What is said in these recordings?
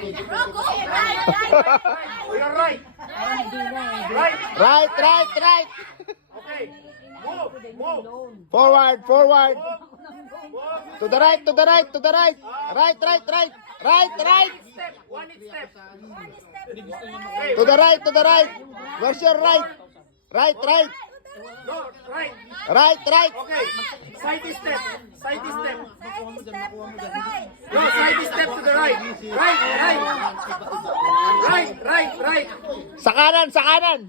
You're right. Right, right, right. Okay. Move. Forward, forward. Move. To the right, to the right, to the right. Right, right, right. Right, right. Step. One step. To the right, to the right. Where's your right? Right, right. No, right. Right, right. Okay. Side step. Side step. No, side step to the right. Right. Right. Sa kanan, sa kanan.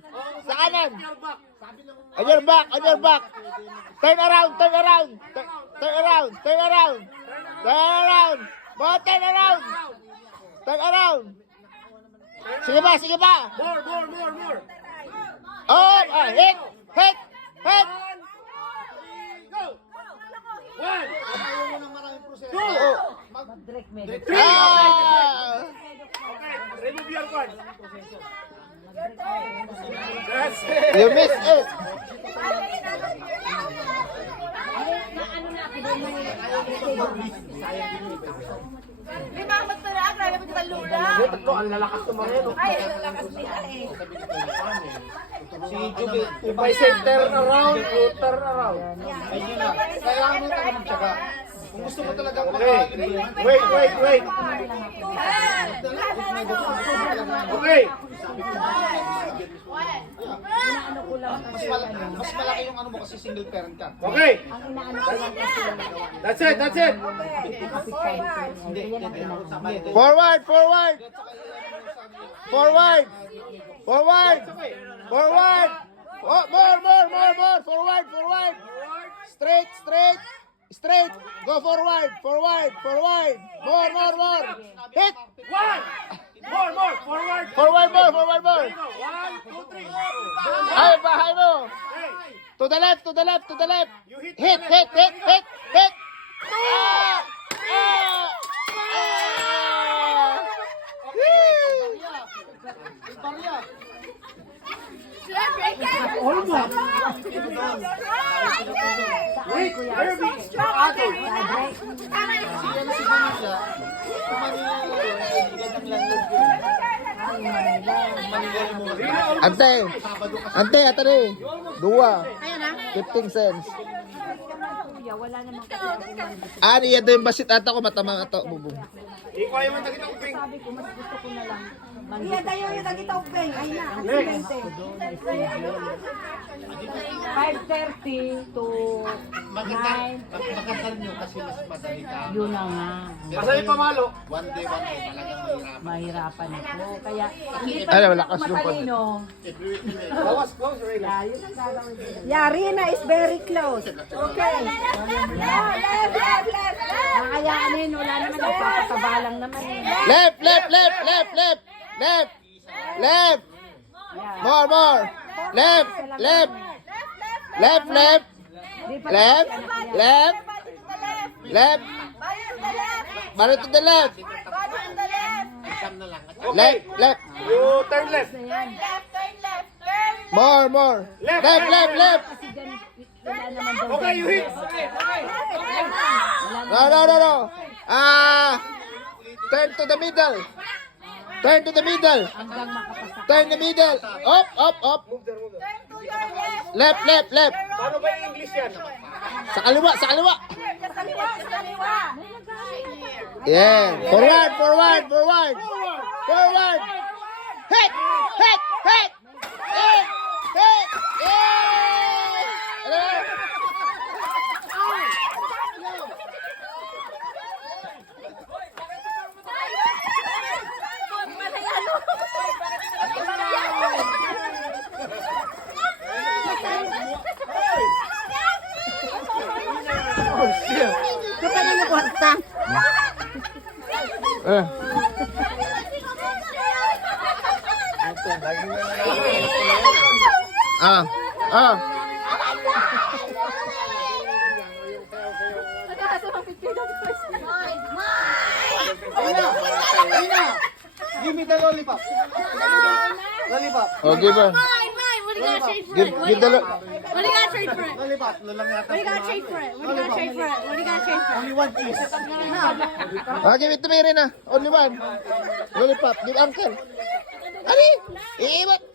Sa kanan. Your back. On your back, on your back. Turn around, turn around. Turn around, turn around. Turn around. Mo, turn around. Turn around. Sige ba, sige ba. More. Oh, hit, hit, hit. Go. One. Two. Three. Ah. Okay. Remove your card. That's it. You missed it. Limamot na lang, grabe mo kita lula. Ito, ang lalakas tumarin. Ay, ang lakas nila eh. Si Juby, if I say turn around, you turn around. Kailangan mo talaga magtsaga. Kung gusto mo talaga Okay. Wait. Okay. mas malaki yung ano mo kasi single parent ka. Okay. That's it. Forward, forward. Forward. Forward. Forward. Oh, more. Forward. Straight. Go forward. More. Hit. One. More. Forward. Forward more. There you go. 1, 2, 3. Ay, bahay mo. Hey. To the left. You hit. Hit. Ah! Wait, Irving. Adult. Ante, atari. 2. 15 cents. Ano yan yung basit ata ko matama ata bubong. Ikaw ayaw man nakita ko ping. Iya tayo yung nakita ko peng. Ay na, ang Next. 5:30 to 9. Makasal nyo kasi mas madali ka. Yun na nga. Masaya pamalo. One day talagang Mahirapan ako. Kaya, hindi pa Ay, rin wala ako kas yung matalino. Bawas close, Reyna. Kaya, yun ang gagawin ko. Yeah, Rina is very close. Okay. Left. Kakayanin, wala naman. Nagpapataba lang naman eh. Left. More. Left. Di pa Left. Balik to the left. Okay. Left. You turn left. More. Left. kasi dyan, wala naman daw. Okay, you hit. No. Turn to the middle. Hanggang makapasak. Turn the middle. Up. Left. Paano ba yung English yan? Sa kaliwa. Yeah. Forward. Hit. Rina, give me the lollipop. Oh, give her. you gotta trade for Give, it? give the... What do you gotta trade for it? Lollipop, lang yata. What do you gotta trade for it? What do you gotta trade for it? What do you gotta trade for it? Only one piece. Give it to me rin ah. Only one. Lollipop, give uncle. Ali! Iibat!